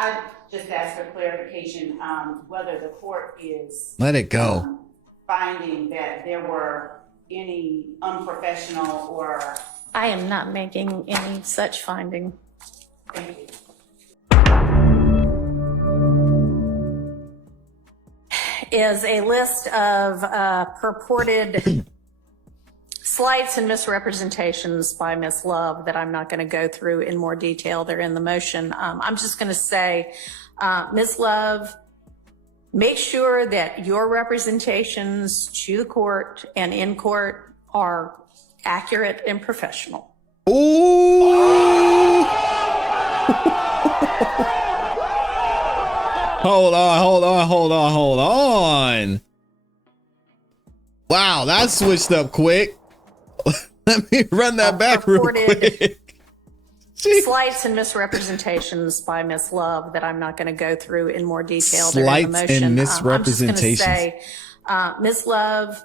I just asked for clarification whether the court is let it go. Finding that there were any unprofessional or. I am not making any such finding. Thank you. Is a list of purported slights and misrepresentations by Ms. Love that I'm not going to go through in more detail. They're in the motion. I'm just going to say, Ms. Love, make sure that your representations to the court and in court are accurate and professional. Ooh. Hold on. Wow, that switched up quick. Let me run that back real quick. Slights and misrepresentations by Ms. Love that I'm not going to go through in more detail. Slights and misrepresentations. I'm just going to say, Ms. Love,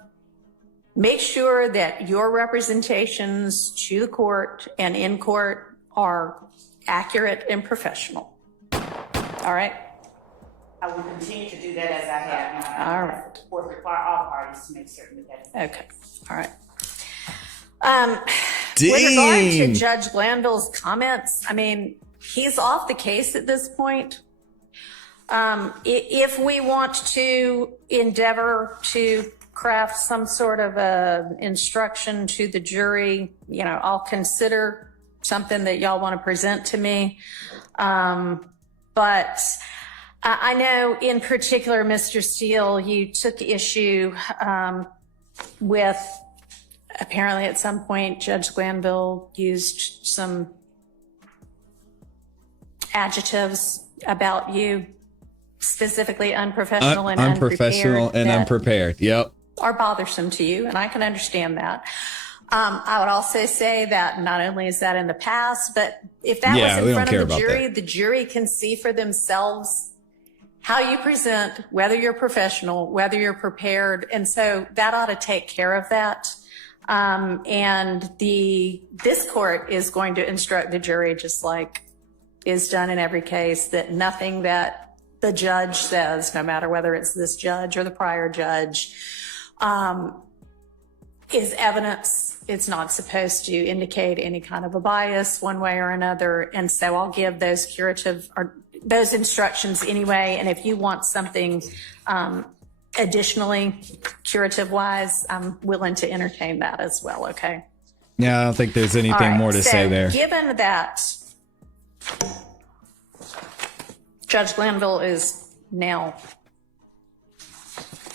make sure that your representations to the court and in court are accurate and professional. All right? I will continue to do that as I have. All right. Or require all parties to make certain that that is. Okay. All right. With regard to Judge Glanville's comments, I mean, he's off the case at this point. If we want to endeavor to craft some sort of a instruction to the jury, you know, I'll consider something that y'all want to present to me. But I know in particular, Mr. Steele, you took issue with apparently at some point Judge Glanville used some adjectives about you, specifically unprofessional and unprepared. Yep. Are bothersome to you, and I can understand that. I would also say that not only is that in the past, but if that was in front of the jury can see for themselves how you present, whether you're professional, whether you're prepared. And so that ought to take care of that. And this court is going to instruct the jury, just like is done in every case, that nothing that the judge says, no matter whether it's this judge or the prior judge, is evidence. It's not supposed to indicate any kind of a bias one way or another. And so I'll give those curative or those instructions anyway. And if you want something additionally curative wise, I'm willing to entertain that as well. Okay. Yeah, I don't think there's anything more to say there. Given that Judge Glanville is now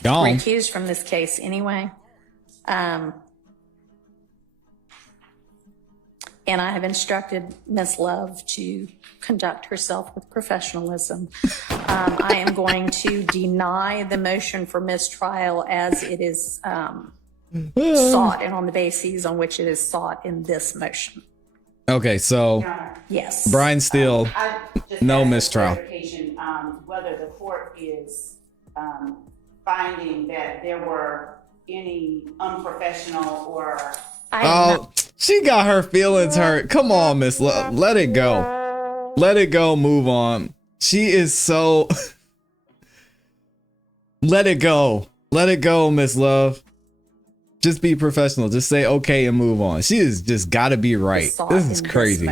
gone, recused from this case anyway, and I have instructed Ms. Love to conduct herself with professionalism. I am going to deny the motion for mistrial as it is sought and on the bases on which it is sought in this motion. Okay, so yes, Brian Steele, no mistrial. Whether the court is finding that there were any unprofessional or. She got her feelings hurt. Come on, Miss Love. Let it go. Let it go. Move on. She is so. Let it go. Let it go, Miss Love. Just be professional. Just say okay and move on. She has just got to be right. This is crazy.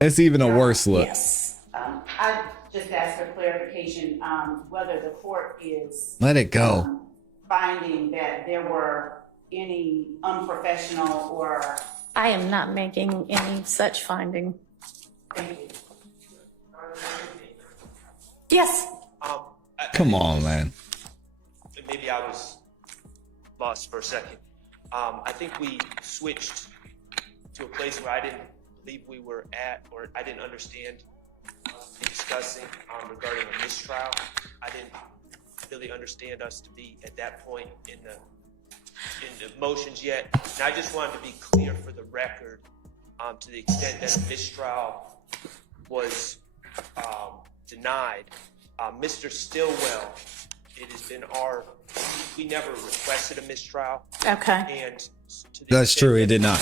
It's even a worse look. Yes. I just asked for clarification whether the court is. Let it go. Finding that there were any unprofessional or. I am not making any such finding. Thank you. Yes. Come on, man. Maybe I was lost for a second. I think we switched to a place where I didn't believe we were at, or I didn't understand discussing regarding a mistrial. I didn't really understand us to be at that point in the motions yet. And I just wanted to be clear for the record, to the extent that a mistrial was denied. Mr. Stillwell, it has been we never requested a mistrial. Okay. And to the That's true, he did not.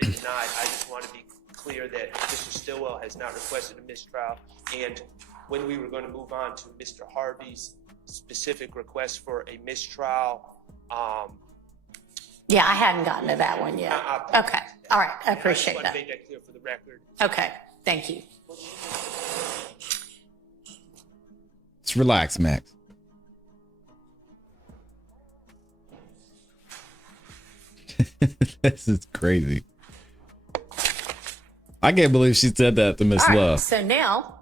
Denied, I just want to be clear that Mr. Stillwell has not requested a mistrial, and when we were going to move on to Mr. Harvey's specific request for a mistrial. Yeah, I hadn't gotten to that one yet. Okay. All right. I appreciate that. I just want to make that clear for the record. Okay. Thank you. Just relax, Max. This is crazy. I can't believe she said that to Miss Love. So now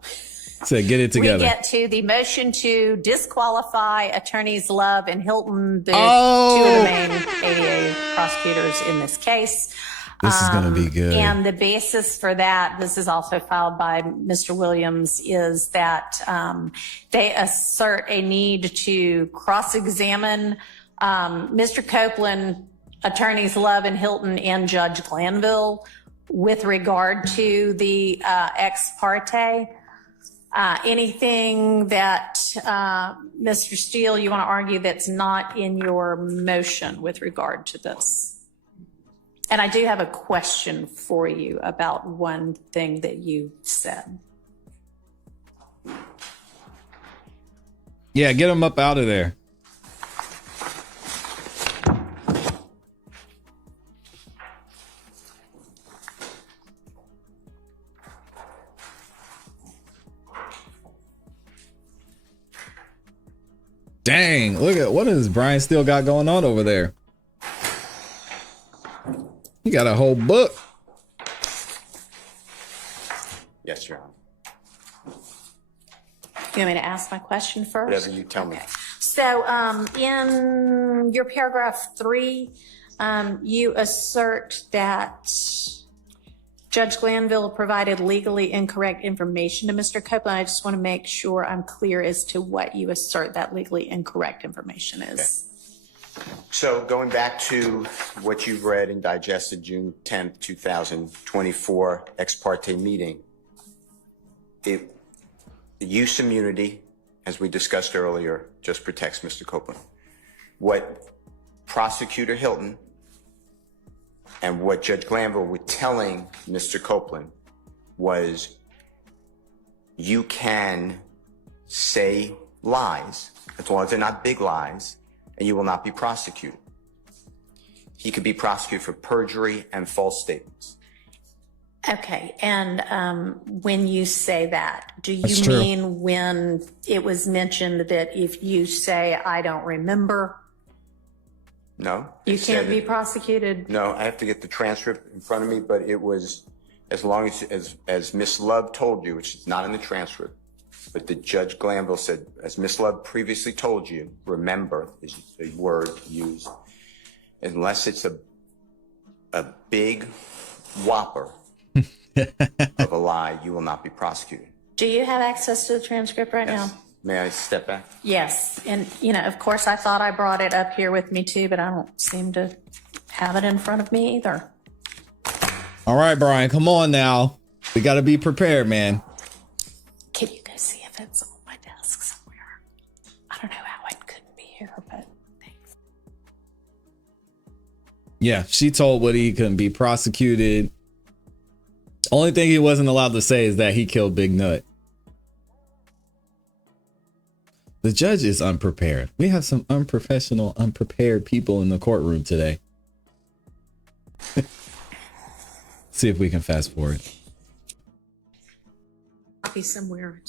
said get it together. We get to the motion to disqualify attorneys Love and Hilton, the two of the main ADA prosecutors in this case. This is going to be good. And the basis for that, this is also filed by Mr. Williams, is that they assert a need to cross-examine Mr. Copeland, attorneys Love and Hilton, and Judge Glanville with regard to the ex parte. Anything that, Mr. Steele, you want to argue that's not in your motion with regard to this? And I do have a question for you about one thing that you said. Yeah, get him up out of there. Dang, look at what does Brian still got going on over there? He got a whole book. Yes, Your Honor. You want me to ask my question first? Whatever you tell me. So in your paragraph 3, you assert that Judge Glanville provided legally incorrect information to Mr. Copeland. I just want to make sure I'm clear as to what you assert that legally incorrect information is. Okay. So going back to what you've read and digested, June 10th, 2024 ex parte meeting, the use immunity, as we discussed earlier, just protects Mr. Copeland. What Prosecutor Hilton and what Judge Glanville were telling Mr. Copeland was, you can say lies, as long as they're not big lies, and you will not be prosecuted. He could be prosecuted for perjury and false statements. Okay, and when you say that, do you That's true. mean when it was mentioned that if you say, I don't remember, No. you I can't said be it. prosecuted? No, I have to get the transcript in front of me, but it was as long as Miss Love told you, which is not in the transcript, but the Judge Glanville said, as Miss Love previously told you, remember is the word used, unless it's a big whopper of a lie, you will not be prosecuted. Do you have access to the transcript right Yes. now? May I step back? Yes, and of course I thought I brought it up here with me too, but I don't seem to have it in front of me either. All right, Brian, come on now. We got to be prepared, man. Can you go see if it's on my desk somewhere? I don't know how it couldn't be here, but thanks. Yeah, she told Woody he couldn't be prosecuted. Only thing he wasn't allowed to say is that he killed Big Nut. The judge is unprepared. We have some unprofessional, unprepared people in the courtroom today. See if we can fast forward. I'll be somewhere.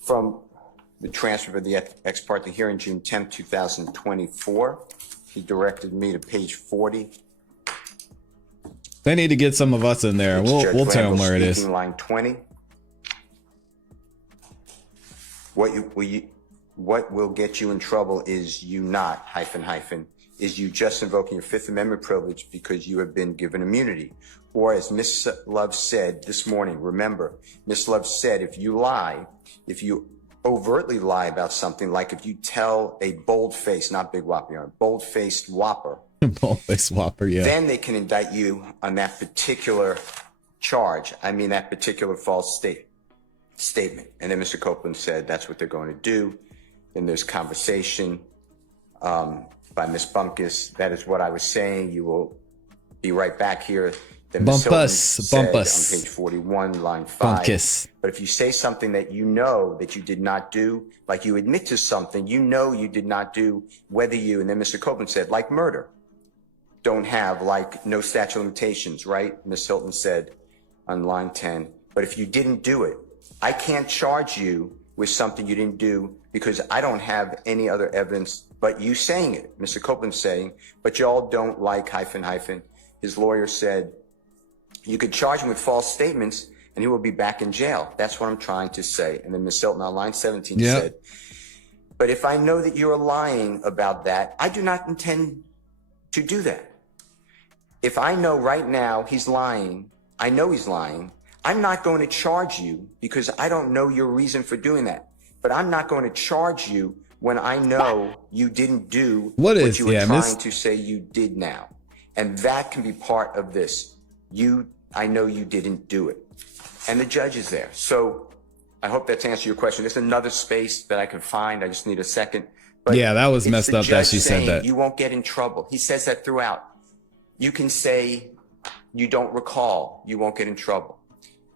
From the transcript of the ex parte hearing, June 10th, 2024, he directed me to page 40. They need to get some of us in there. We'll tell them where it is. Line 20. What will get you in trouble is you not, is you just invoking your Fifth Amendment privilege because you have been given immunity. Or as Miss Love said this morning, remember, Miss Love said, if you lie, if you overtly lie about something, like if you tell a bold-faced, not big whopper, bold-faced whopper, Bold-faced whopper, yeah. then they can indict you on that particular charge. I mean, that particular false statement. And then Mr. Copeland said that's what they're going to do. Then there's conversation. by Ms. Bumpkus. That is what I was saying. You will be right back here. Then Bump Hilton us, said bump us. on page 41, line 5. Bumpkiss. But if you say something that you know that you did not do, like you admit to something you know you did not do, whether you, and then Mr. Copeland said, like murder, don't have, like no statute of limitations, right? Ms. Hilton said on line 10. But if you didn't do it, I can't charge you with something you didn't do because I don't have any other evidence but you saying it. Mr. Copeland saying, but y'all don't like ... His lawyer said, you could charge him with false statements and he will be back in jail. That's what I'm trying to say. And then Ms. Hilton on line 17 said, but if I know that you're lying about that, I do not intend to do that. If I know right now he's lying, I know he's lying, I'm not going to charge you because I don't know your reason for doing that. But I'm not going to charge you when I know you didn't do what you were trying to say you did now. And that can be part of this. I know you didn't do it. And the judge is there. So I hope that's answered your question. There's another space that I can find. I just need a second. But yeah, that was messed up that she said that. You won't get in trouble. He says that throughout. You can say you don't recall. You won't get in trouble.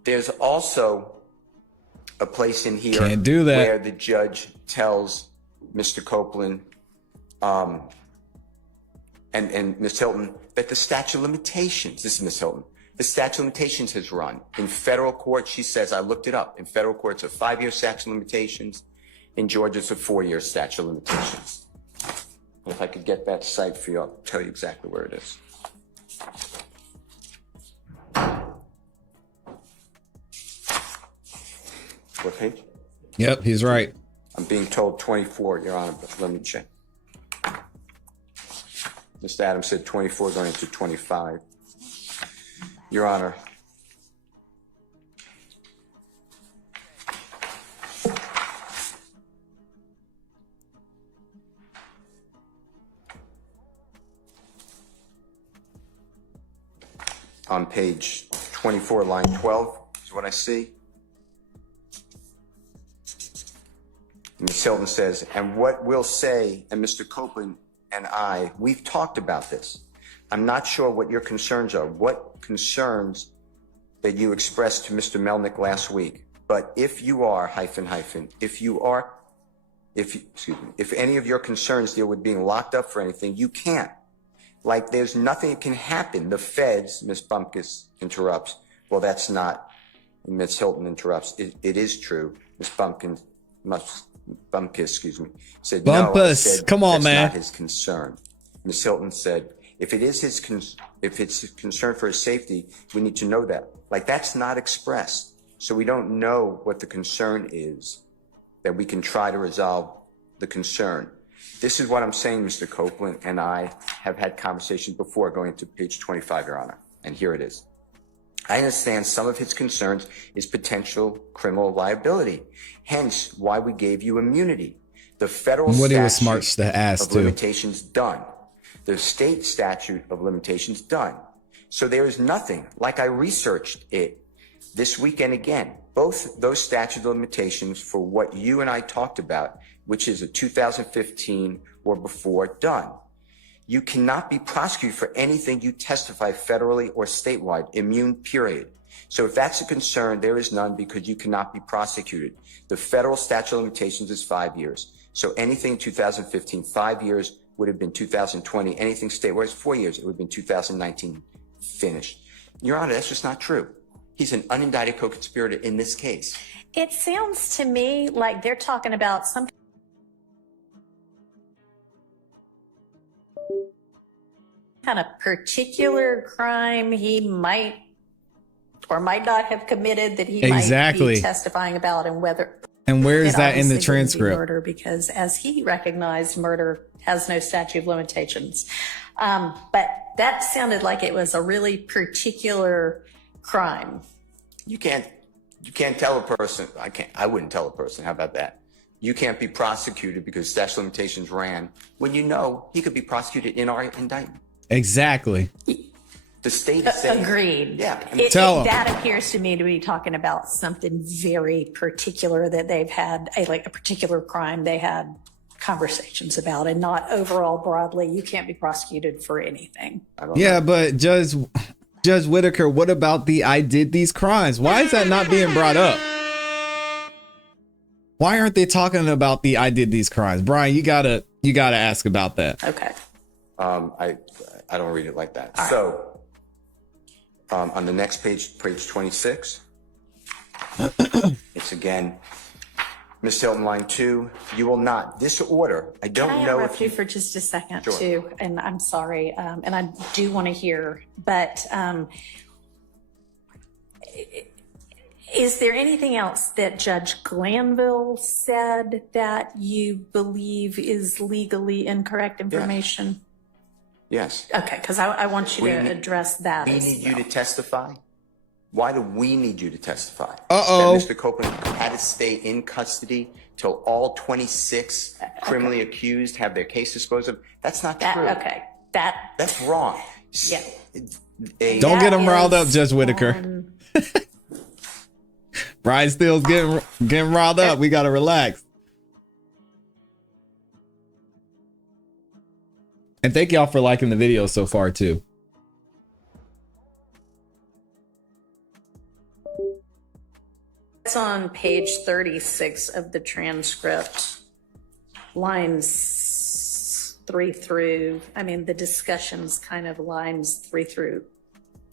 There's also a place in here where the judge tells Mr. Copeland and Ms. Hilton that the statute of limitations, this is Ms. Hilton, the statute of limitations has run. In federal court, she says, I looked it up. In federal court, it's a 5-year statute of limitations. In Georgia, it's a 4-year statute of limitations. If I could get that site for you, I'll tell you exactly where it is. What page? Yep, he's right. I'm being told 24, Your Honor, but let me check. Mr. Adams said 24 going into 25. Your Honor. On page 24, line 12 is what I see. Ms. Hilton says, and what we'll say, and Mr. Copeland and I, we've talked about this. I'm not sure what your concerns are, what concerns that you expressed to Mr. Melnick last week. But if you are, if any of your concerns deal with being locked up for anything, you can't. Like there's nothing that can happen. The feds, Ms. Bumpkus interrupts. Well, that's not, Ms. Hilton interrupts. It is true. Ms. Bumpkus, said Bumpus. No. I said, come on, that's man. Not his concern. Ms. Hilton said, if it's his concern for his safety, we need to know that. Like that's not expressed, so we don't know what the concern is. That we can try to resolve the concern. This is what I'm saying, Mr. Copeland and I have had conversations before going to page 25, Your Honor, and here it is. I understand some of his concerns is potential criminal liability, hence why we gave you immunity. The federal statute of limitations done. The state statute of limitations done. So there is nothing, like I researched it this weekend again, both those statute of limitations for what you and I talked about, which is a 2015 or before done. You cannot be prosecuted for anything you testify federally or statewide, immune, period. So if that's a concern, there is none because you cannot be prosecuted. The federal statute of limitations is 5 years. So anything in 2015, 5 years would have been 2020. Anything statewide is 4 years. It would have been 2019 finished. Your Honor, that's just not true. He's an unindicted co-conspirator in this case. It sounds to me like they're talking about some kind of particular crime he might or might not have committed that he might be testifying about, and whether. And where is that in the transcript? Murder, because as he recognized, murder has no statute of limitations. But that sounded like it was a really particular crime. You can't tell a person. I wouldn't tell a person. How about that? You can't be prosecuted because statute of limitations ran when you know he could be prosecuted in our indictment. Exactly. The state is saying. Agreed. Yeah. That appears to me to be talking about something very particular that they've had, like a particular crime they had conversations about, and not overall broadly. You can't be prosecuted for anything. Yeah, but Judge Whitaker, what about the I did these crimes? Why is that not being brought up? Why aren't they talking about the I did these crimes? Brian, you gotta ask about that. Okay. I don't read it like that. All so on the next page, page 26, it's again, Ms. Hilton, line 2, you will not, this order, I don't Can I know interrupt if you for just a second Sure. too? And I'm sorry, and I do want to hear, but is there anything else that Judge Glanville said that you believe is legally incorrect information? Yes. Okay, because I want you We to need- address that. We as need you well. to testify. Why do we need you to testify? Uh-oh. That Mr. Copeland had to stay in custody till all 26 criminally accused have their case disposed of. That's not true. Okay, That's wrong. Yeah. Don't get that him riled up, is Judge Whitaker. on- Brian Steele's getting riled up. We gotta relax. And thank y'all for liking the video so far too. It's on page 36 of the transcript, lines 3 through, the discussion's kind of lines 3 through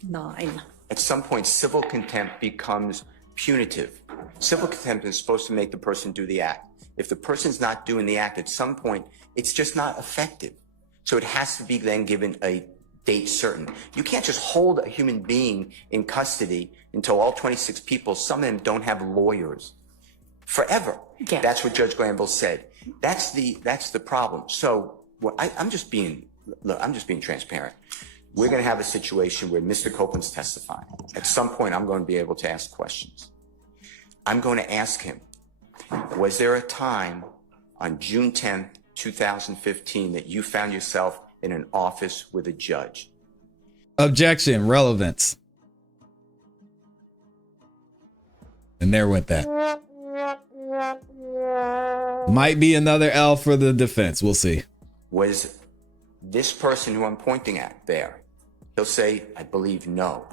9. At some point, civil contempt becomes punitive. Civil contempt is supposed to make the person do the act. If the person's not doing the act, at some point, it's just not effective. So it has to be then given a date certain. You can't just hold a human being in custody until all 26 people, some of them don't have lawyers, forever. Yeah. That's what Judge Glanville said. That's the problem. So I'm just being transparent. We're going to have a situation where Mr. Copeland's testifying. At some point, I'm going to be able to ask questions. I'm going to ask him, was there a time on June 10th, 2015 that you found yourself in an office with a judge? Objection, relevance. And there went that. Might be another L for the defense. We'll see. Was this person who I'm pointing at there? He'll say, I believe no.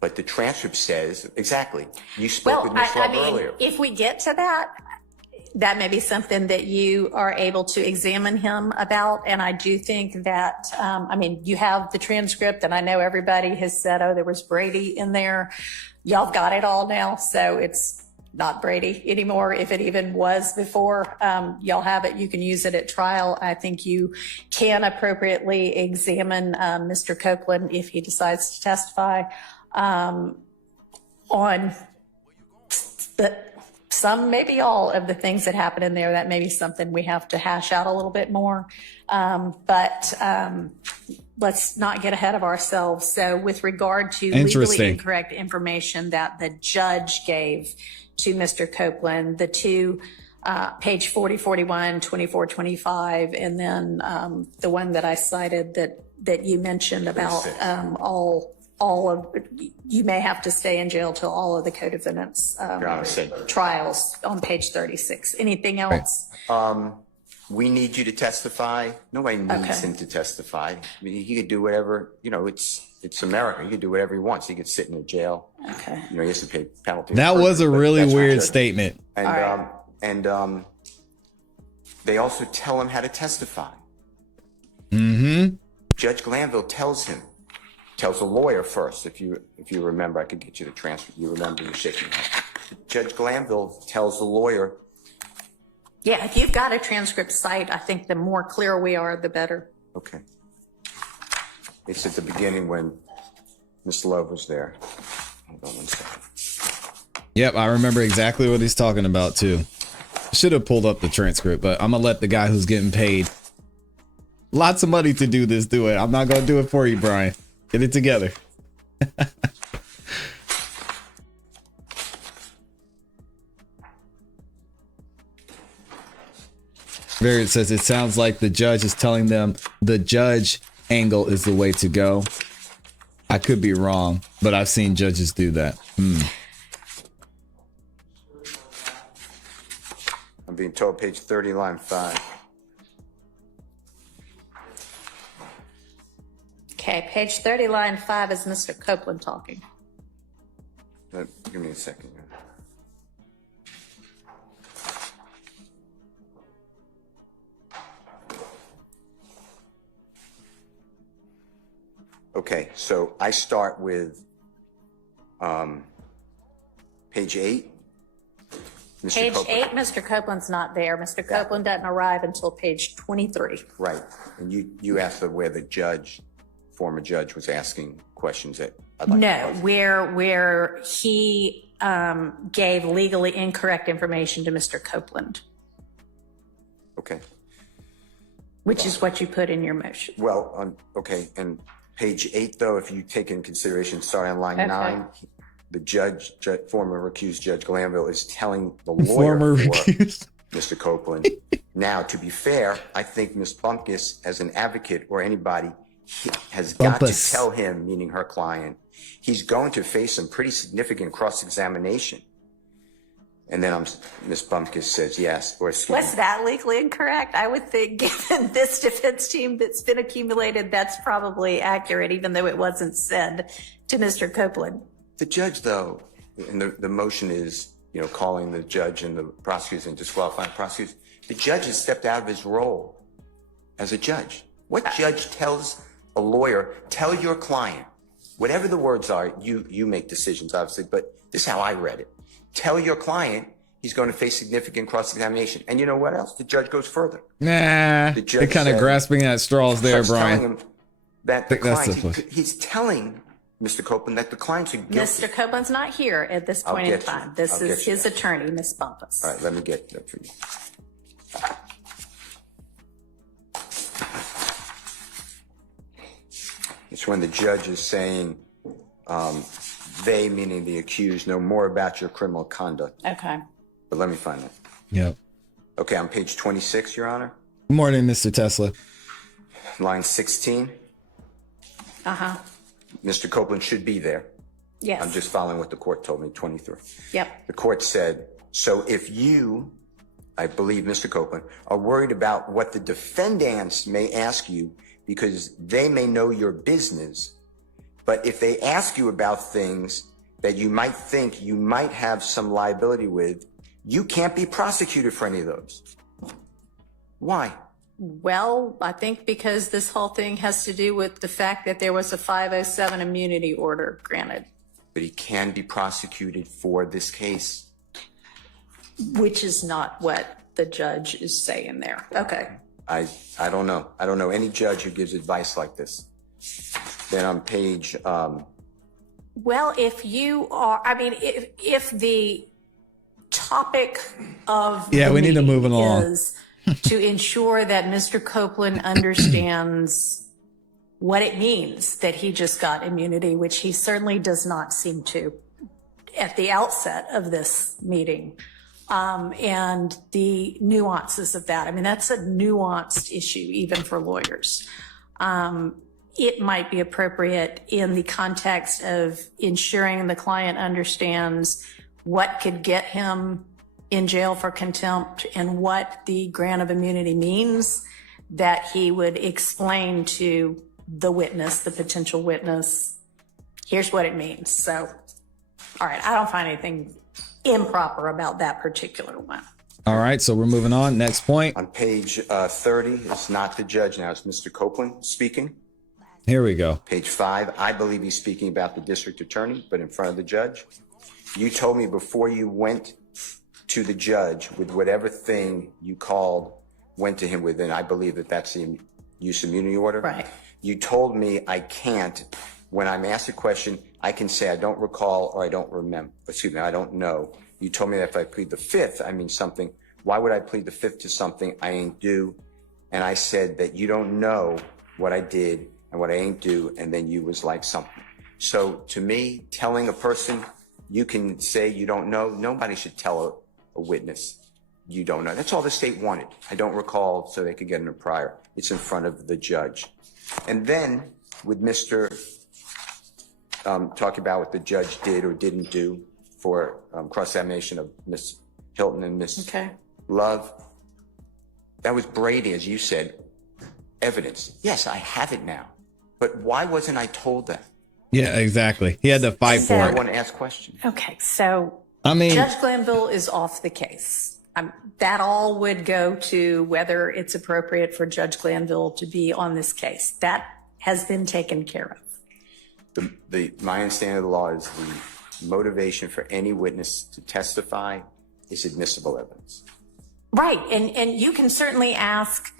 But the transcript says, exactly. You spoke with Ms. Love earlier. If we get to that, that may be something that you are able to examine him about. And I do think that, you have the transcript, and I know everybody has said, oh, there was Brady in there. Y'all got it all now. So it's not Brady anymore. If it even was before, y'all have it. You can use it at trial. I think you can appropriately examine Mr. Copeland if he decides to testify on some, maybe all of the things that happen in there. That may be something we have to hash out a little bit more. But let's not get ahead of ourselves. So with regard to legally incorrect information that the judge gave to Mr. Copeland, the two, page 40, 41, 24, 25, and then the one that I cited that you mentioned about all of, you may have to stay in jail till all of the co-defendants trials on page 36. Anything else? We need you to testify. Nobody needs him to testify. He could do whatever, it's America. He could do whatever he wants. He could sit in a jail. Okay. He has to pay penalty. That was a really weird statement. And they also tell him how to testify. Mm-hmm. Judge Glanville tells the lawyer first. If you remember, I could get you the transcript. You remember, you're shaking your head. Judge Glanville tells the lawyer. Yeah, if you've got a transcript cite, I think the more clear we are, the better. Okay. It's at the beginning when Miss Love was there. Hold on one second. Yep, I remember exactly what he's talking about too. Should have pulled up the transcript, but I'm gonna let the guy who's getting paid lots of money to do this do it. I'm not gonna do it for you, Brian. Get it together. Variant says it sounds like the judge is telling them the judge angle is the way to go. I could be wrong, but I've seen judges do that. I'm being being told, page 30, line 5. Okay, page 30, line 5 is Mr. Copeland talking. Give me a second. Okay, so I start with page 8. Page 8, Mr. Copeland's not there. Mr. Copeland doesn't arrive until page 23. Right, and you asked where the judge, former judge, was asking questions that I'd like No, to ask. where he gave legally incorrect information to Mr. Copeland, Okay, which is what you put in your motion. well, okay, and page 8, though, if you take in consideration, starting on line 9, the judge, former recused Judge Glanville, is telling the lawyer for Mr. Copeland. Now, to be fair, I think Ms. Bumpkus, as an advocate or anybody, has got to tell him, meaning her client, he's going to face some pretty significant cross-examination. And then Ms. Bumpkus says yes, or excuse Was that legally incorrect? I would think, given this defense team that's been accumulated, that's probably accurate, even though it wasn't said to Mr. Copeland. The judge, though, and the motion is, calling the judge and the prosecutors and disqualifying prosecutors. The judge has stepped out of his role as a judge. What judge tells a lawyer, tell your client, whatever the words are, you make decisions, obviously, but this is how I read it. Tell your client he's going to face significant cross-examination. And you know what else? The judge goes further. Nah, they're kind of grasping at straws there, Brian. Telling him that the client, he's telling Mr. Copeland that the clients are guilty. Mr. Copeland's not here at this point in time. This is his attorney, Ms. Bumpus. All right, let me get that for you. It's when the judge is saying, they, meaning the accused, know more about your criminal conduct. Okay. But let me find that. Yep. Okay, on page 26, Your Honor. Good morning, Mr. Tesla. Line 16. Uh-huh. Mr. Copeland should be there. Yes. I'm just following what the court told me, 23. Yep. The court said, so if you, I believe Mr. Copeland, are worried about what the defendants may ask you because they may know your business, but if they ask you about things that you might think you might have some liability with, you can't be prosecuted for any of those. Why? Well, I think because this whole thing has to do with the fact that there was a 507 immunity order granted. But he can be prosecuted for this case. Which is not what the judge is saying there. Okay. I don't know. I don't know any judge who gives advice like this. Then on page... Well, if you are, I mean, if the topic of we need to move it along. Is to ensure that Mr. Copeland understands what it means that he just got immunity, which he certainly does not seem to at the outset of this meeting, and the nuances of that. I mean, that's a nuanced issue, even for lawyers. It might be appropriate in the context of ensuring the client understands what could get him in jail for contempt and what the grant of immunity means, that he would explain to the witness, the potential witness, here's what it means. So, all right, I don't find anything improper about that particular one. All right, so we're moving on. Next point. On page 30, it's not the judge now, it's Mr. Copeland speaking. Here we go. Page 5, I believe he's speaking about the district attorney, but in front of the judge. You told me before you went to the judge with whatever thing you went to him with, and I believe that that's the use immunity order. Right. You told me I can't, when I'm asked a question, I can say I don't recall or I don't remember, excuse me, I don't know. You told me that if I plead the 5th, I mean something. Why would I plead the 5th to something I ain't do? And I said that you don't know what I did and what I ain't do, and then you was like something. So to me, telling a person you can say you don't know, nobody should tell a witness you don't know. That's all the state wanted. I don't recall, so they could get in a prior. It's in front of the judge. And then with Mr. Talking about what the judge did or didn't do for cross-examination of Ms. Hilton and Ms. Love, that was Brady, as you said, evidence. Yes, I have it now. But why wasn't I told that? Yeah, exactly. He had to fight for I it. want to ask questions. Okay, so I mean, Judge Glanville is off the case. That all would go to whether it's appropriate for Judge Glanville to be on this case. That has been taken care of. My understanding of the law is the motivation for any witness to testify is admissible evidence. Right, and you can certainly ask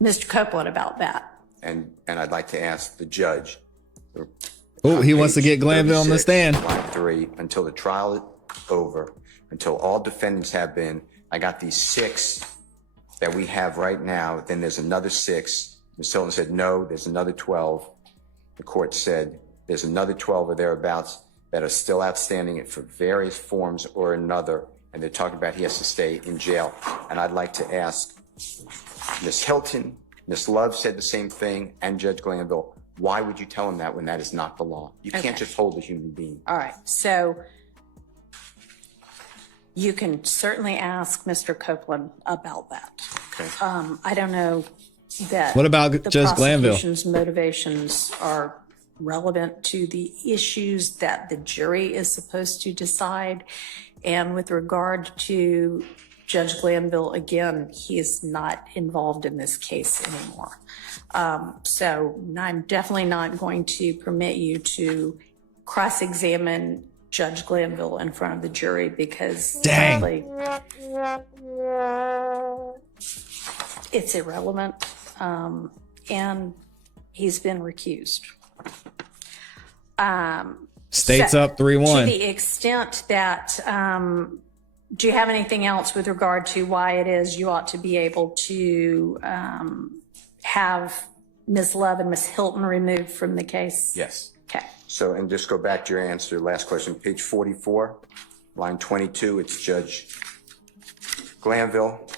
Mr. Copeland about that. And I'd like to ask the judge. oh, he wants to get Glanville on the 36, stand. Line 3, until the trial is over, until all defendants have been, I got these 6 that we have right now, then there's another 6. Ms. Hilton said, no, there's another 12. The court said, there's another 12 or thereabouts that are still outstanding for various forms or another, and they're talking about he has to stay in jail. And I'd like to ask Ms. Hilton, Ms. Love said the same thing, and Judge Glanville, why would you tell him that when that is not the law? You can't just hold a human being. All right, so you can certainly ask Mr. Copeland about that. Okay. I don't know that. What about the Judge Glanville? prosecution's motivations are relevant to the issues that the jury is supposed to decide. And with regard to Judge Glanville, again, he is not involved in this case anymore. So I'm definitely not going to permit you to cross-examine Judge Glanville in front of the jury because frankly, it's irrelevant, and he's been recused. State's up 3-1. To the extent that, do you have anything else with regard to why it is you ought to be able to have Ms. Love and Ms. Hilton removed from the case? Yes. Okay. So, and just go back to your answer, last question, page 44, line 22, it's Judge Glanville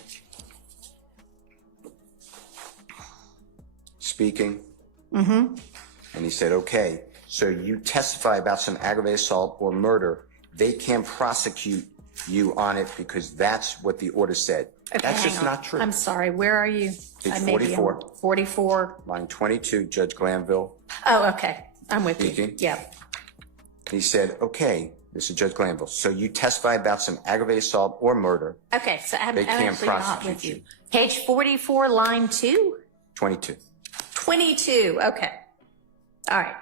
speaking. Mm-hmm. And he said, okay, so you testify about some aggravated assault or murder, they can't prosecute you on it because that's what the order said. Okay, That's just hang on. not true. I'm sorry, where are you? Page I may be on 44. 44. Line 22, Judge Glanville Oh, okay, I'm with you. speaking. Yeah. He said, okay, this is Judge Glanville. So you testify about some aggravated assault or murder, Okay, so I'm They can't actually not prosecute with you. you. Page 44, line 2? 22. 22, okay. All right.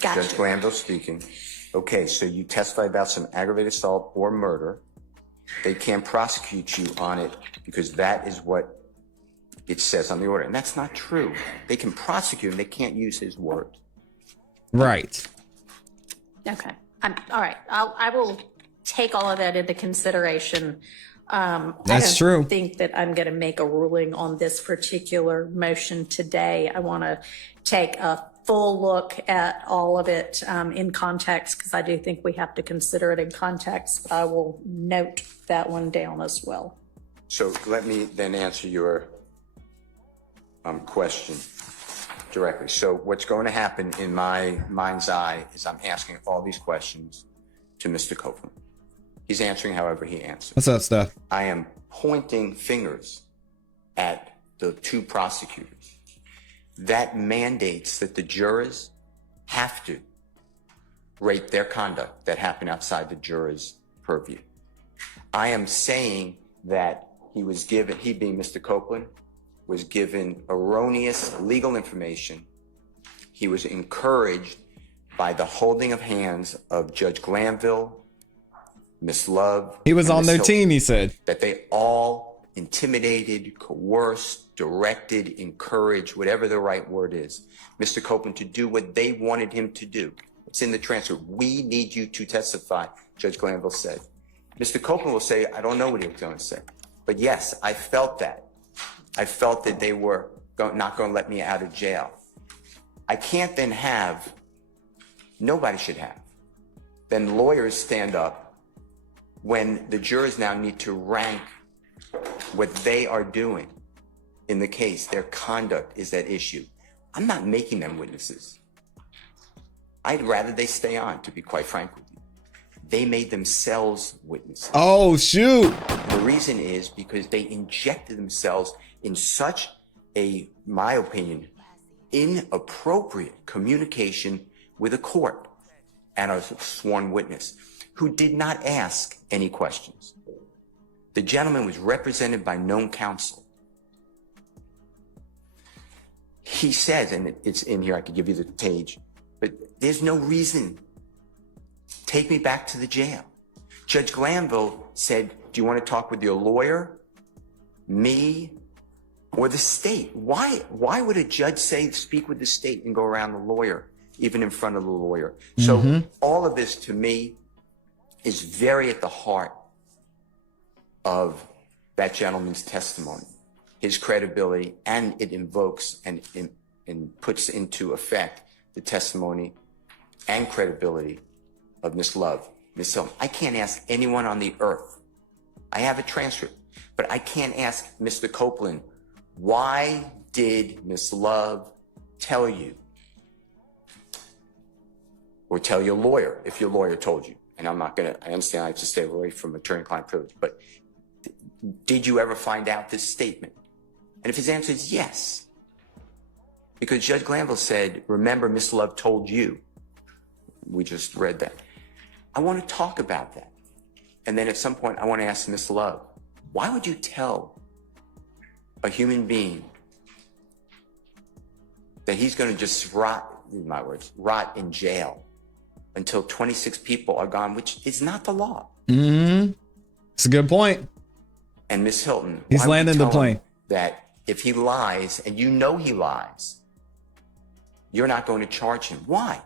Gotcha. Judge Glanville speaking. Okay, so you testify about some aggravated assault or murder. They can't prosecute you on it because that is what it says on the order. And that's not true. They can prosecute him. They can't use his word. Right. Okay. All right. I will take all of that into consideration. That's true. I don't think that I'm going to make a ruling on this particular motion today. I want to take a full look at all of it in context because I do think we have to consider it in context. I will note that one down as well. So let me then answer your question directly. So what's going to happen in my mind's eye is I'm asking all these questions to Mr. Copeland. He's answering however he answers. What's up, Steph? I am pointing fingers at the 2 prosecutors. That mandates that the jurors have to rate their conduct that happened outside the jurors' purview. I am saying that he being Mr. Copeland, was given erroneous legal information. He was encouraged by the holding of hands of Judge Glanville, Miss Love. He was on Ms. their Hilton, team, he said. that they all intimidated, coerced, directed, encouraged, whatever the right word is, Mr. Copeland to do what they wanted him to do. It's in the transcript. We need you to testify, Judge Glanville said. Mr. Copeland will say, I don't know what he was going to say. But yes, I felt that. I felt that they were not going to let me out of jail. I can't then have, nobody should have, then lawyers stand up when the jurors now need to rank what they are doing in the case. Their conduct is at issue. I'm not making them witnesses. I'd rather they stay on, to be quite frank with you. They made themselves witnesses. Oh, shoot. The reason is because they injected themselves in such a, my opinion, inappropriate communication with a court and a sworn witness who did not ask any questions. The gentleman was represented by known counsel. He says, and it's in here, I could give you the page, but there's no reason. Take me back to the jail. Judge Glanville said, do you want to talk with your lawyer, me, or the state? Why would a judge say speak with the state and go around the lawyer, even in front of the lawyer? So all of this to me is very at the heart of that gentleman's testimony, his credibility, and it invokes and puts into effect the testimony and credibility of Miss Love, Miss Hilton. I can't ask anyone on the earth. I have a transcript, but I can't ask Mr. Copeland, why did Miss Love tell you? Or tell your lawyer, if your lawyer told you. And I understand I have to stay away from attorney-client privilege, but did you ever find out this statement? And if his answer is yes, because Judge Glanville said, remember, Miss Love told you. We just read that. I want to talk about that. And then at some point, I want to ask Miss Love, why would you tell a human being that he's going to just rot, in my words, rot in jail until 26 people are gone, which is not the law? It's a good point. And Miss Hilton, he's landing the plane. That if he lies, and you know he lies, you're not going to charge him. Why?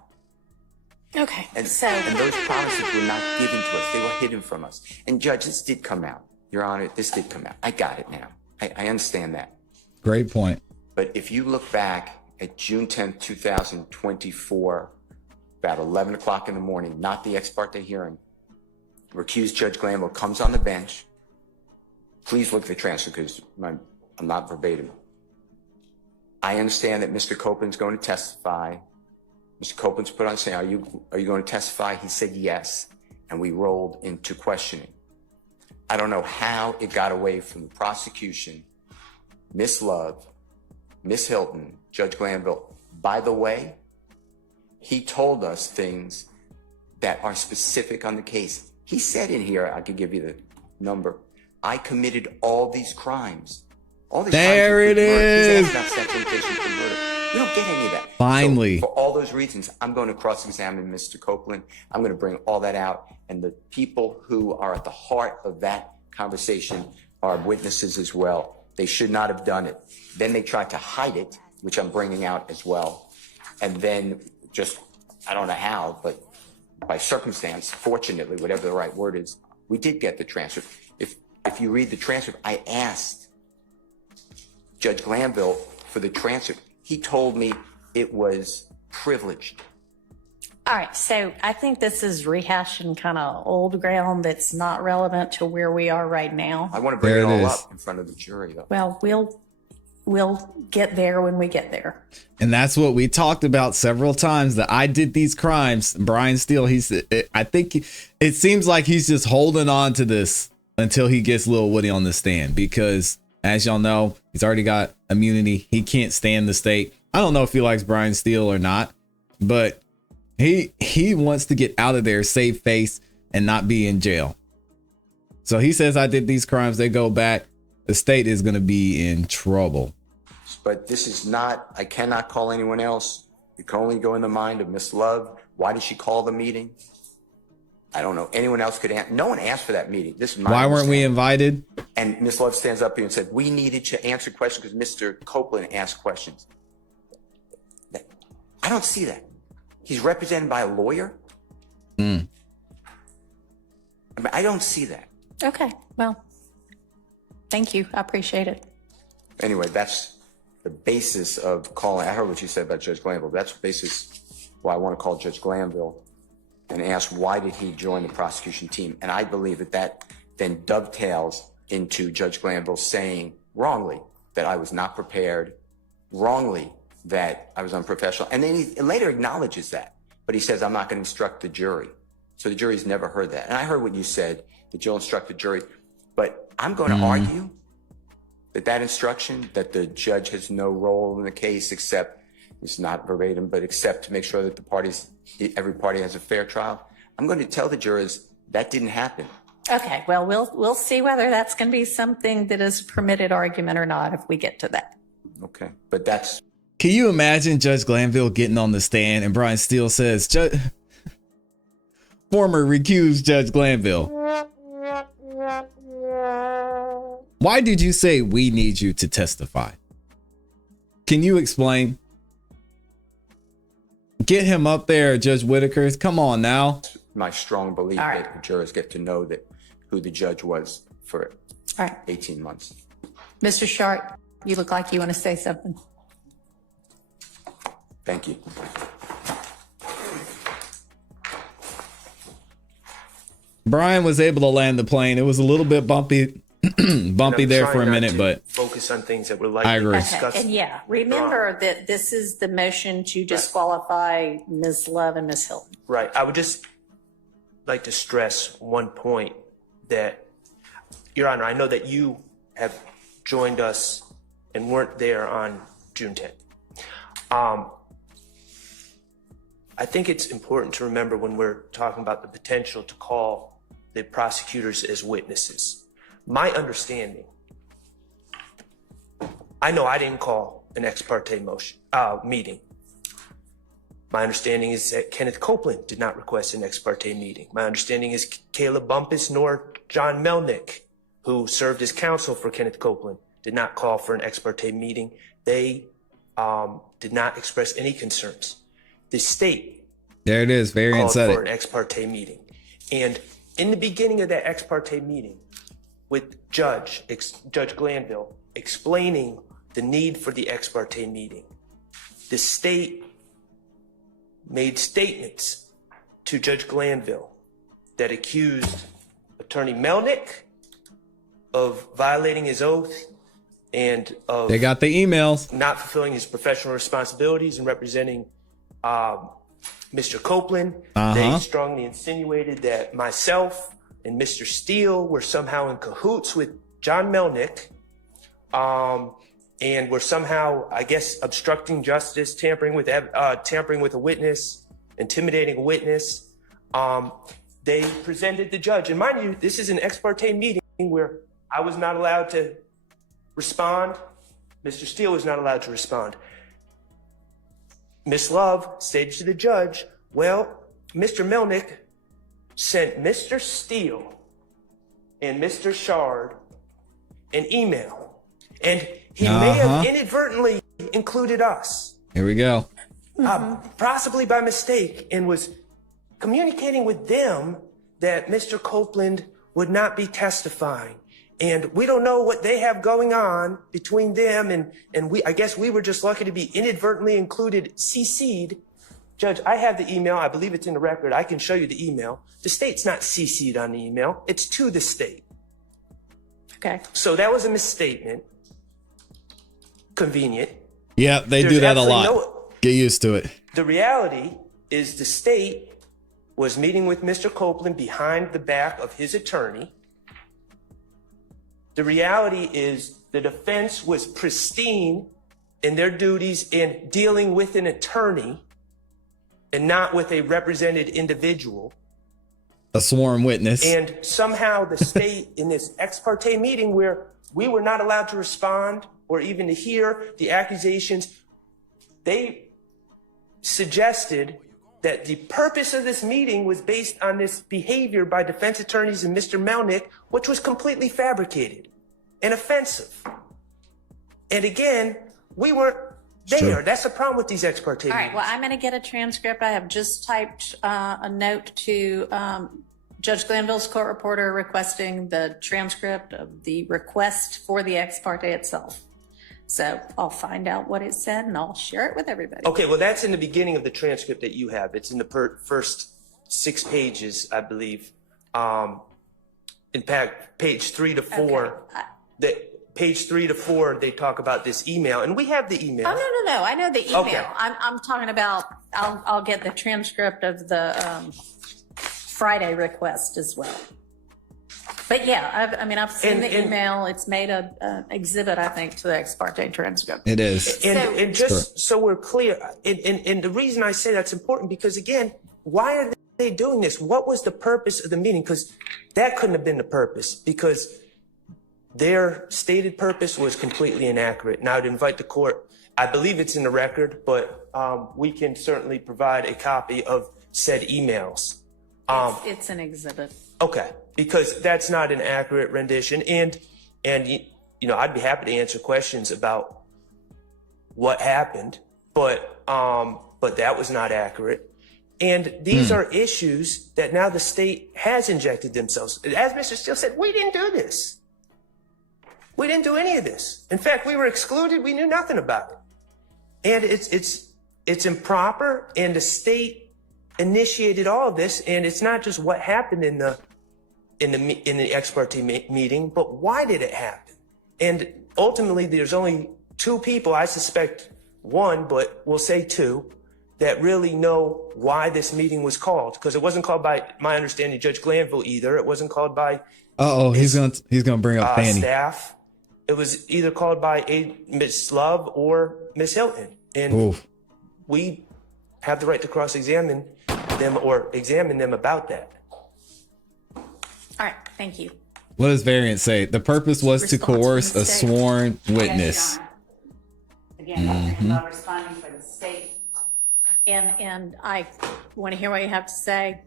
Okay. And those promises were not given to us. They were hidden from us. And Judge, this did come out. Your Honor, this did come out. I got it now. I understand that. Great point. But if you look back at June 10th, 2024, about 11 o'clock in the morning, not the ex parte hearing, recused Judge Glanville comes on the bench. Please look at the transcript because I'm not verbatim. I understand that Mr. Copeland's going to testify. Mr. Copeland's put on saying, are you going to testify? He said yes, and we rolled into questioning. I don't know how it got away from the prosecution, Miss Love, Miss Hilton, Judge Glanville. By the way, he told us things that are specific on the case. He said in here, I could give you the number, I committed all these crimes. All these there crimes it is. He's asked about sexual invasion for murder. We don't get any of that. Finally. So for all those reasons, I'm going to cross-examine Mr. Copeland. I'm going to bring all that out. And the people who are at the heart of that conversation are witnesses as well. They should not have done it. Then they tried to hide it, which I'm bringing out as well. And then just, I don't know how, but by circumstance, fortunately, whatever the right word is, we did get the transcript. If you read the transcript, I asked Judge Glanville for the transcript. He told me it was privileged. All right, so I think this is rehashing kind of old ground that's not relevant to where we are right now. I want to bring it all up in front of the jury, though. Well, we'll get there when we get there. And that's what we talked about several times, that I did these crimes. Brian Steele, I think it seems like he's just holding on to this until he gets Lil Woody on the stand, because as y'all know, he's already got immunity. He can't stand the state. I don't know if he likes Brian Steele or not, but he wants to get out of there, save face, and not be in jail. So he says, I did these crimes. They go back. The state is going to be in trouble. But this is not, I cannot call anyone else. You can only go in the mind of Miss Love. Why did she call the meeting? I don't know. Anyone else could answer. No one asked for that meeting. This is my Why weren't we invited? And Miss Love stands up here and said, we needed to answer questions because Mr. Copeland asked questions. I don't see that. He's represented by a lawyer. I mean, I don't see that. Okay, well, thank you. I appreciate it. Anyway, that's the basis of calling. I heard what you said about Judge Glanville. That's the basis why I want to call Judge Glanville and ask, why did he join the prosecution team? And I believe that then dovetails into Judge Glanville saying wrongly that I was not prepared, wrongly that I was unprofessional. And then he later acknowledges that, but he says, I'm not going to instruct the jury. So the jury's never heard that. And I heard what you said, that you'll instruct the jury. But I'm going to argue that instruction, that the judge has no role in the case except, it's not verbatim, but except to make sure that every party has a fair trial. I'm going to tell the jurors that didn't happen. Okay, well, we'll see whether that's going to be something that is a permitted argument or not if we get to that. Okay, but that's... Can you imagine Judge Glanville getting on the stand and Brian Steele says, former recused Judge Glanville, why did you say we need you to testify? Can you explain? Get him up there, Judge Whitaker. Come on now. My strong belief that the jurors get to know that who the judge was for 18 months. Mr. Sharp, you look like you want to say something. Thank you. Brian was able to land the plane. It was a little bit bumpy there for a minute, but focus on things that we're likely to discuss. And yeah, remember that this is the motion to disqualify Ms. Love and Ms. Hilton. Right. I would just like to stress one point that, Your Honor, I know that you have joined us and weren't there on June 10th. I think it's important to remember when we're talking about the potential to call the prosecutors as witnesses. My understanding, I know I didn't call an ex parte meeting. My understanding is that Kenneth Copeland did not request an ex parte meeting. My understanding is Caleb Bumpus nor John Melnick, who served as counsel for Kenneth Copeland, did not call for an ex parte meeting. They did not express any concerns. The state there it is, Varian called said for it. an ex parte meeting. And in the beginning of that ex parte meeting, with Judge Glanville explaining the need for the ex parte meeting, the state made statements to Judge Glanville that accused Attorney Melnick of violating his oath and of they got the emails, not fulfilling his professional responsibilities and representing Mr. Copeland. They strongly insinuated that myself and Mr. Steele were somehow in cahoots with John Melnick and were somehow, I guess, obstructing justice, tampering with a witness, intimidating a witness. They presented the judge. And mind you, this is an ex parte meeting where I was not allowed to respond. Mr. Steele was not allowed to respond. Ms. Love stated to the judge, well, Mr. Melnick sent Mr. Steele and Mr. Shard an email, and he may have inadvertently included us. Here we go. Possibly by mistake, and was communicating with them that Mr. Copeland would not be testifying. And we don't know what they have going on between them, and I guess we were just lucky to be inadvertently included, CC'd. Judge, I have the email. I believe it's in the record. I can show you the email. The state's not CC'd on the email. It's to the state. Okay. So that was a misstatement. Convenient. Yeah, they do that a lot. Get used to it. The reality is the state was meeting with Mr. Copeland behind the back of his attorney. The reality is the defense was pristine in their duties in dealing with an attorney and not with a represented individual. A sworn witness. And somehow the state in this ex parte meeting where we were not allowed to respond or even to hear the accusations, they suggested that the purpose of this meeting was based on this behavior by defense attorneys and Mr. Melnick, which was completely fabricated and offensive. And again, we weren't there. Sure. That's the problem with these ex parte meetings. All right, well, I'm going to get a transcript. I have just typed a note to Judge Glanville's court reporter requesting the transcript of the request for the ex parte itself. So I'll find out what it said and I'll share it with everybody. Okay, well, that's in the beginning of the transcript that you have. It's in the first 6 pages, I believe. In fact, page 3 to 4. Okay. Page 3 to 4, they talk about this email, and we have the email. Oh, no. I know the email. Okay. I'm talking about, I'll get the transcript of the Friday request as well. But yeah, I've seen the email. It's made a exhibit, I think, to the ex parte transcript. It is. And just so we're clear, and the reason I say that's important because, again, why are they doing this? What was the purpose of the meeting? Because that couldn't have been the purpose, because their stated purpose was completely inaccurate. Now, I'd invite the court, I believe it's in the record, but we can certainly provide a copy of said emails. It's an exhibit. Okay, because that's not an accurate rendition, and you know, I'd be happy to answer questions about what happened, but that was not accurate. And these are issues that now the state has injected themselves. As Mr. Steele said, we didn't do this. We didn't do any of this. In fact, we were excluded. We knew nothing about it. And it's improper, and the state initiated all of this, and it's not just what happened in the ex parte meeting, but why did it happen? And ultimately, there's only two people, I suspect one, but we'll say two, that really know why this meeting was called, because it wasn't called by, my understanding, Judge Glanville either. It wasn't called by he's gonna bring up Fanny. Staff. It was either called by Ms. Love or Ms. Hilton. And we have the right to cross-examine them or examine them about that. All right, thank you. What does variant say? The purpose was to coerce a sworn witness. Yes, Again, Dr. responding for the state. And I want to hear what you have to say.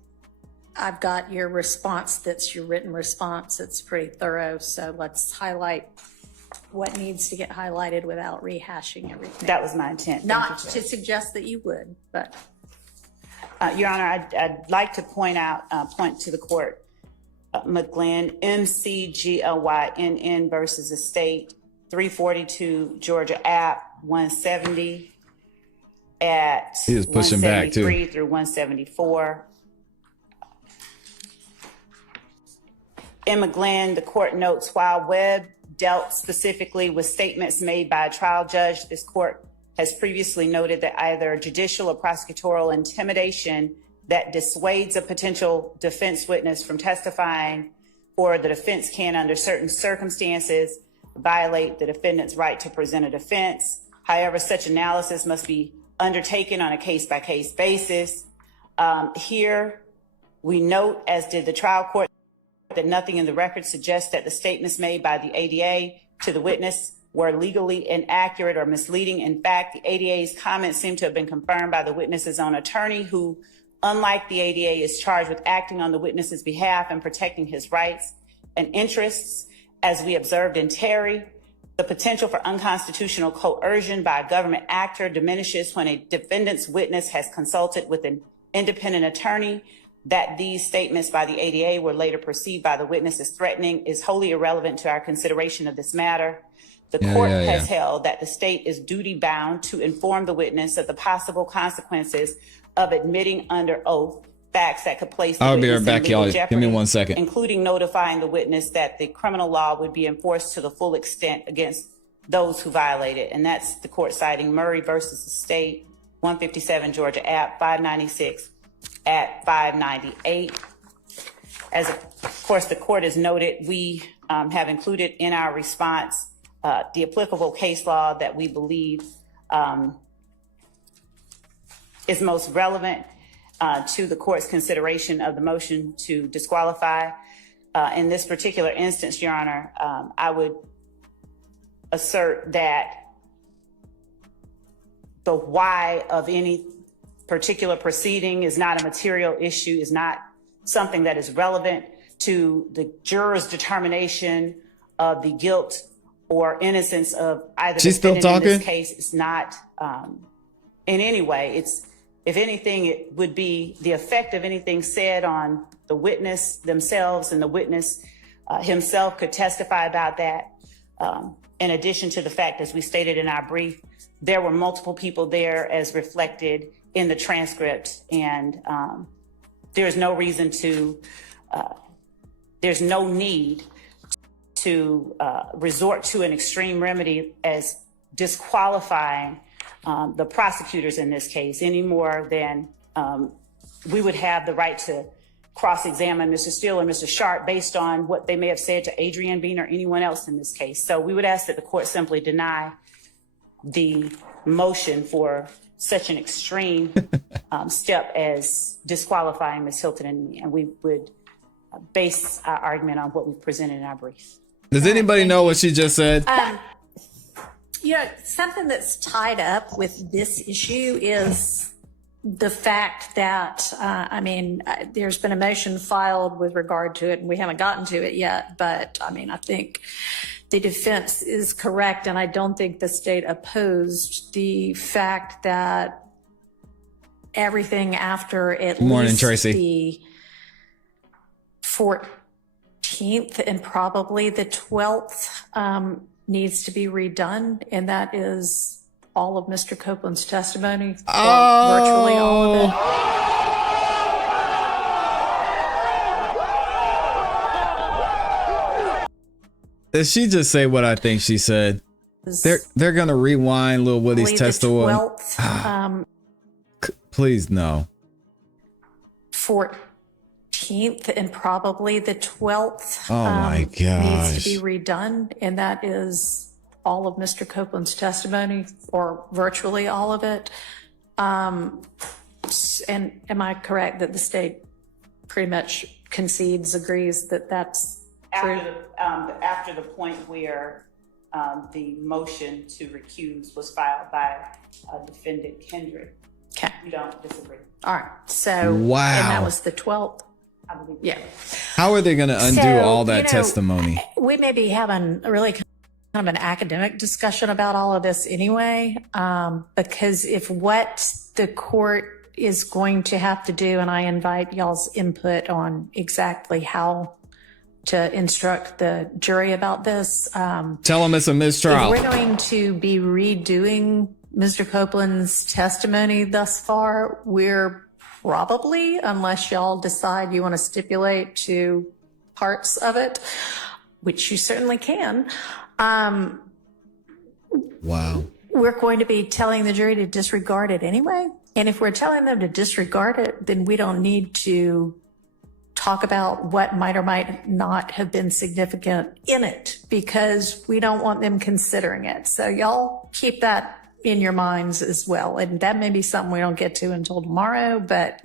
I've got your response. That's your written response. It's pretty thorough. So let's highlight what needs to get highlighted without rehashing everything. That was my intent. Not to suggest that you would, but. Your Honor, I'd like to point to the court, McGlynn, MCGLYNN versus the state, 342 Georgia App, 170 at he was pushing back too 173 through 174. In McGlynn, the court notes while Webb dealt specifically with statements made by a trial judge, this court has previously noted that either judicial or prosecutorial intimidation that dissuades a potential defense witness from testifying, or the defense can, under certain circumstances, violate the defendant's right to present a defense. However, such analysis must be undertaken on a case-by-case basis. Here, we note, as did the trial court, that nothing in the record suggests that the statements made by the ADA to the witness were legally inaccurate or misleading. In fact, the ADA's comments seem to have been confirmed by the witness's own attorney, who, unlike the ADA, is charged with acting on the witness's behalf and protecting his rights and interests. As we observed in Terry, the potential for unconstitutional coercion by a government actor diminishes when a defendant's witness has consulted with an independent attorney. That these statements by the ADA were later perceived by the witness as threatening is wholly irrelevant to our consideration of this matter. The court has held that the state is duty bound to inform the witness of the possible consequences of admitting under oath facts that could place the witness in legal jeopardy, give me 1 second, including notifying the witness that the criminal law would be enforced to the full extent against those who violate it. And that's the court citing Murray versus the state, 157 Georgia App, 596 at 598. As of course the court has noted, we have included in our response the applicable case law that we believe is most relevant to the court's consideration of the motion to disqualify. In this particular instance, Your Honor, I would assert that the why of any particular proceeding is not a material issue, is not something that is relevant to the juror's determination of the guilt or innocence of either defendant in this case. It's not in any way. It's, if anything, it would be the effect of anything said on the witness themselves, and the witness himself could testify about that. In addition to the fact, as we stated in our brief, there were multiple people there as reflected in the transcript, and there's no reason to, there's no need to resort to an extreme remedy as disqualifying the prosecutors in this case, any more than we would have the right to cross-examine Mr. Steele or Mr. Sharp based on what they may have said to Adrian Bean or anyone else in this case. So we would ask that the court simply deny the motion for such an extreme step as disqualifying Ms. Hilton and me. And we would base our argument on what we presented in our brief. Does anybody know what she just said? Something that's tied up with this issue is the fact that, there's been a motion filed with regard to it, and we haven't gotten to it yet, but I think the defense is correct, and I don't think the state opposed the fact that everything after at least the 14th and probably the 12th needs to be redone, and that is all of Mr. Copeland's testimony, virtually all of it. Did she just say what I think she said? They're gonna rewind Lil Woody's testimony. Please no. 14th and probably the 12th. Oh my gosh. Needs to be redone, and that is all of Mr. Copeland's testimony, or virtually all of it. And am I correct that the state pretty much concedes, agrees that that's true? After the point where the motion to recuse was filed by defendant Kendrick. Okay. You don't disagree. All right. So, wow. And that was the 12th. I believe. Yeah. How are they going to undo all that testimony? We may be having a really kind of an academic discussion about all of this anyway, because if what the court is going to have to do, and I invite y'all's input on exactly how to instruct the jury about this. Tell them it's a mistrial. If we're going to be redoing Mr. Copeland's testimony thus far, we're probably, unless y'all decide you want to stipulate to parts of it, which you certainly can. Wow. We're going to be telling the jury to disregard it anyway. And if we're telling them to disregard it, then we don't need to talk about what might or might not have been significant in it, because we don't want them considering it. So y'all keep that in your minds as well. And that may be something we don't get to until tomorrow, but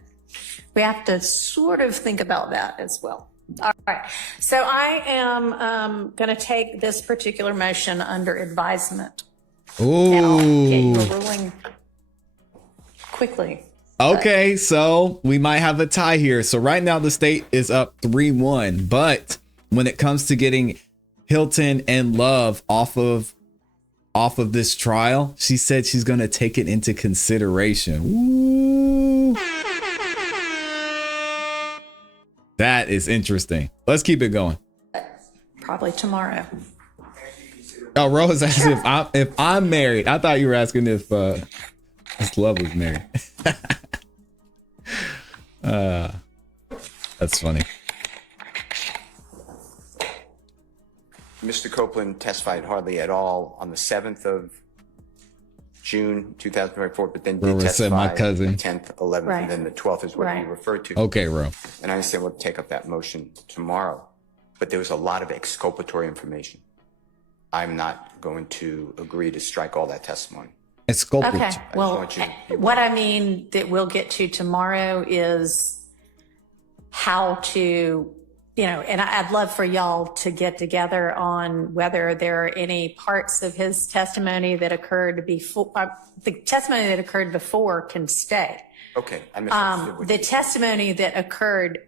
we have to sort of think about that as well. All right. So I am going to take this particular motion under advisement. Ooh. And I'll get you a ruling quickly. Okay, so we might have a tie here. So right now the state is up 3-1, but when it comes to getting Hilton and Love off of this trial, she said she's going to take it into consideration. Ooh. That is interesting. Let's keep it going. Probably tomorrow. Oh, Rose asked if I'm married. I thought you were asking if Love was married. That's funny. Mr. Copeland testified hardly at all on the 7th of June 2024, but then did testify my cousin. the 10th, 11th, Right. and then the 12th is what Right. you referred to. Okay, Ro. And I understand we'll take up that motion tomorrow, but there was a lot of exculpatory information. I'm not going to agree to strike all that testimony. Exculpatory. Okay. Well, want you to be what I mean that we'll get to tomorrow is how to, and I'd love for y'all to get together on whether there are any parts of his testimony that occurred before, the testimony that occurred before can stay. Okay. I misunderstood what The you said. testimony that occurred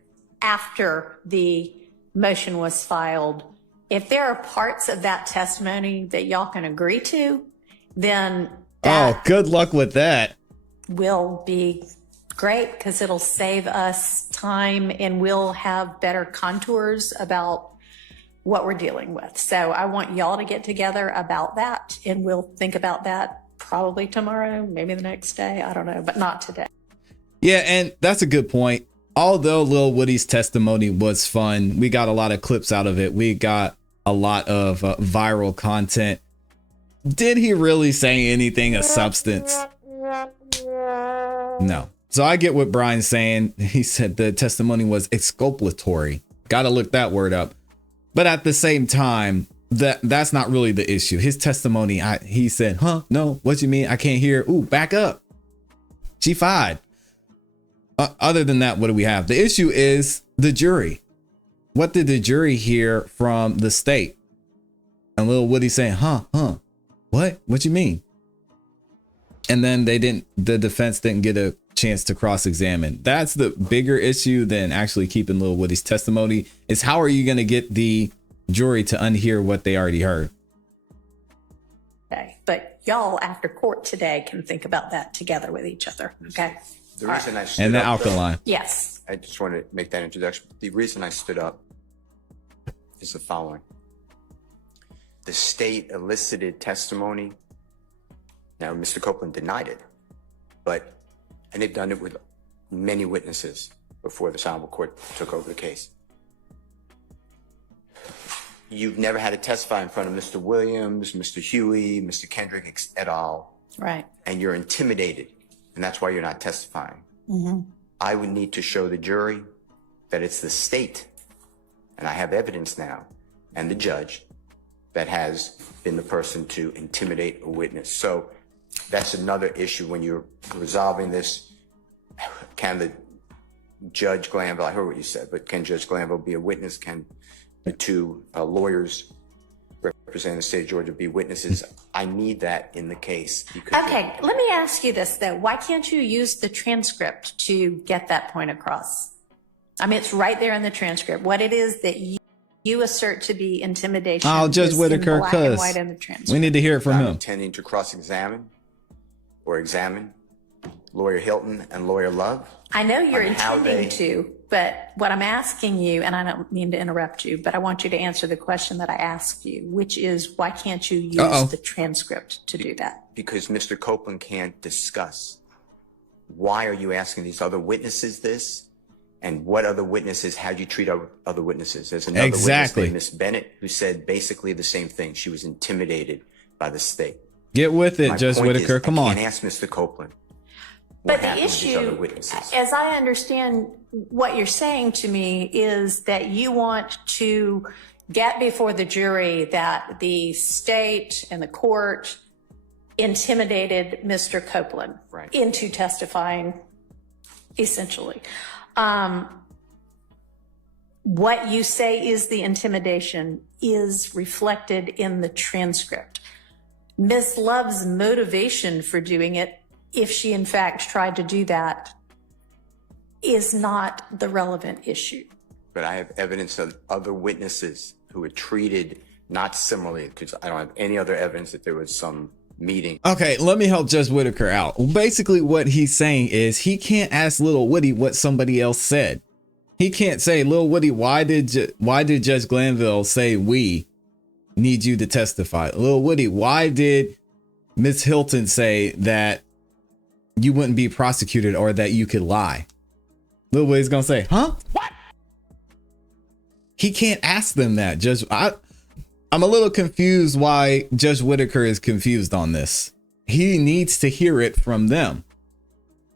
after the motion was filed, if there are parts of that testimony that y'all can agree to, then that Oh, good luck with that. will be great, because it'll save us time and we'll have better contours about what we're dealing with. So I want y'all to get together about that, and we'll think about that probably tomorrow, maybe the next day. I don't know, but not today. Yeah, and that's a good point. Although Lil Woody's testimony was fun, we got a lot of clips out of it. We got a lot of viral content. Did he really say anything of substance? No. So I get what Brian's saying. He said the testimony was exculpatory. Got to look that word up. But at the same time, that's not really the issue. His testimony, he said, huh? No, what you mean? I can't hear. Ooh, back up. She fied. Other than that, what do we have? The issue is the jury. What did the jury hear from the state? And Lil Woody saying, huh? What you mean? And then the defense didn't get a chance to cross-examine. That's the bigger issue than actually keeping Lil Woody's testimony, is how are you going to get the jury to unhear what they already heard? Okay, but y'all after court today can think about that together with each other. Okay. The reason I stood and the up, alkaline. Yes. I just want to make that introduction. The reason I stood up is the following. The state elicited testimony. Now, Mr. Copeland denied it, and they've done it with many witnesses before the Honorable Court took over the case. You've never had to testify in front of Mr. Williams, Mr. Huey, Mr. Kendrick, et al. Right. And you're intimidated, and that's why you're not testifying. Mm-hmm. I would need to show the jury that it's the state, and I have evidence now, and the judge that has been the person to intimidate a witness. So that's another issue when you're resolving this. Can the Judge Glanville, I heard what you said, but can Judge Glanville be a witness? Can the two lawyers representing the state of Georgia be witnesses? I need that in the case. Because okay, let me ask you this though. Why can't you use the transcript to get that point across? I mean, it's right there in the transcript. What it is that you assert to be intimidation. Oh, Judge Whitaker, because we need to hear it from him. Intending to cross-examine or examine Lawyer Hilton and Lawyer Love. I know you're intending to, but what I'm asking you, and I don't mean to interrupt you, but I want you to answer the question that I asked you, which is why can't you use the transcript to do that? Because Mr. Copeland can't discuss. Why are you asking these other witnesses this? And what other witnesses, how'd you treat other witnesses? There's another witness named Miss Bennett who said basically the same thing. She was intimidated by the state. Get with it, Judge Whitaker. Come on. I can't ask Mr. Copeland. But the issue, as I understand what you're saying to me, is that you want to get before the jury that the state and the court intimidated Mr. Copeland into testifying, essentially. What you say is the intimidation is reflected in the transcript. Ms. Love's motivation for doing it, if she in fact tried to do that, is not the relevant issue. But I have evidence of other witnesses who were treated not similarly, because I don't have any other evidence that there was some meeting. Okay, let me help Judge Whitaker out. Basically what he's saying is he can't ask Lil Woody what somebody else said. He can't say, Lil Woody, why did Judge Glanville say we need you to testify? Lil Woody, why did Ms. Hilton say that you wouldn't be prosecuted or that you could lie? Lil Woody's gonna say, huh? What? He can't ask them that. I'm a little confused why Judge Whitaker is confused on this. He needs to hear it from them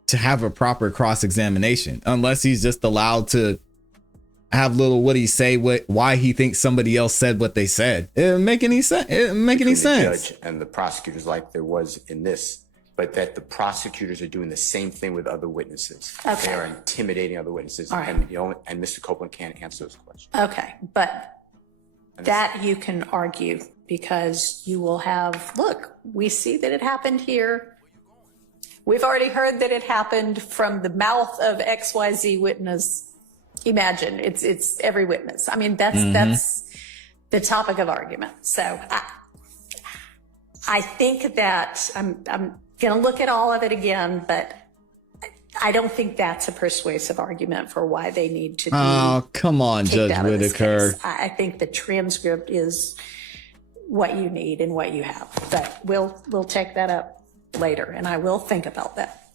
to have a proper cross-examination, unless he's just allowed to have Lil Woody say why he thinks somebody else said what they said. It doesn't make any sense. It doesn't make any sense. The judge and the prosecutors, like there was in this, but that the prosecutors are doing the same thing with other witnesses. Okay. They are intimidating other witnesses, right. and Mr. Copeland can't answer those questions. Okay, but that you can argue because you will have, look, we see that it happened here. We've already heard that it happened from the mouth of XYZ witness. Imagine it's every witness. I mean, that's the topic of argument. So I think that I'm going to look at all of it again, but I don't think that's a persuasive argument for why they need to be. Oh, come on, Judge Whitaker. I think the transcript is what you need and what you have, but we'll take that up later, and I will think about that.